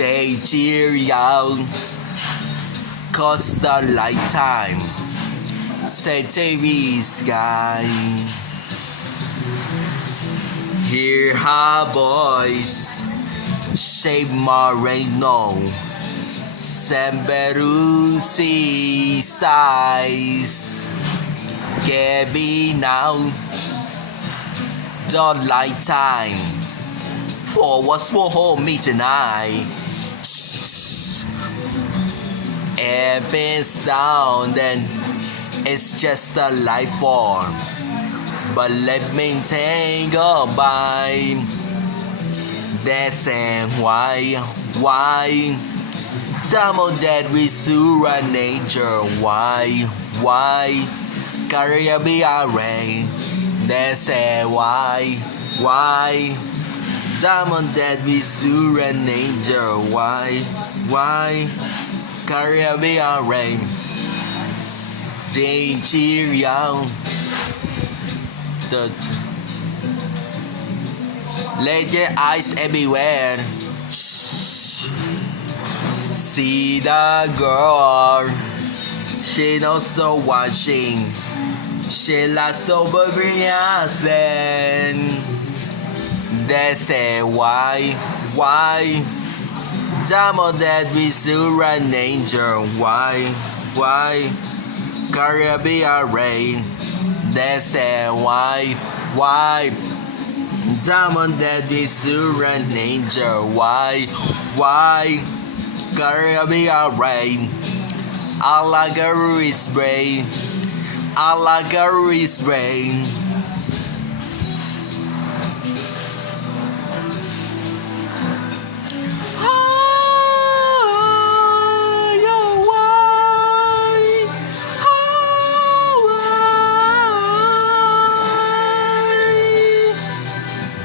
They cheer out, cause the lifetime, say TV sky. Hear her voice, shape Moreno, Semberusi size. Gabby now, the lifetime, for what's more home me tonight. If it's down, then it's just a life form. But let me take a bite. That's why Damo that we sura nature. Why Career be array. That's why Diamond that we sura nature. Why Career be array. They cheer you. Let your eyes everywhere. Shh. See the girl. She knows the watching. She likes the barbarians then. They say why Diamond that we sura nature. Why Career be array. They say why Diamond that we sura nature. Why Career be array. I like a wrist brain. I like a wrist brain.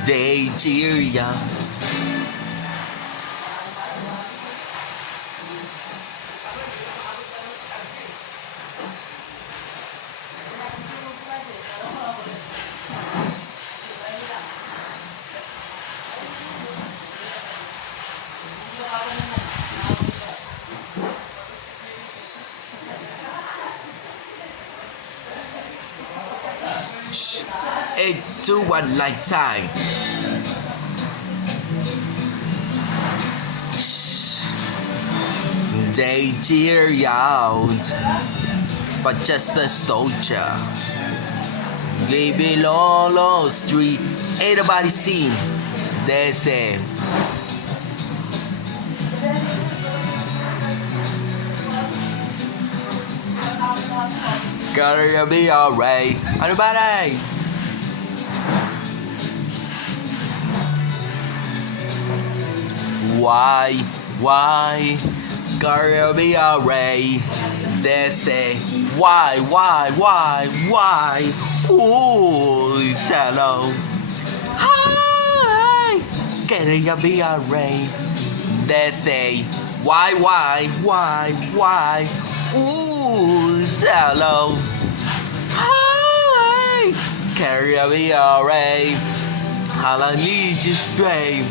They cheer ya. Shh. 8, 2, 1 lifetime. Shh. They cheer you out, but just a soldier. Baby Lolo Street, everybody seen. They say. Gotta be alright. Everybody. Why? Gotta be alright. They say why? Ooh, tell them. Hi. Gotta be alright. They say why? Ooh, tell them. Hi. Gotta be alright. I'll lead you straight.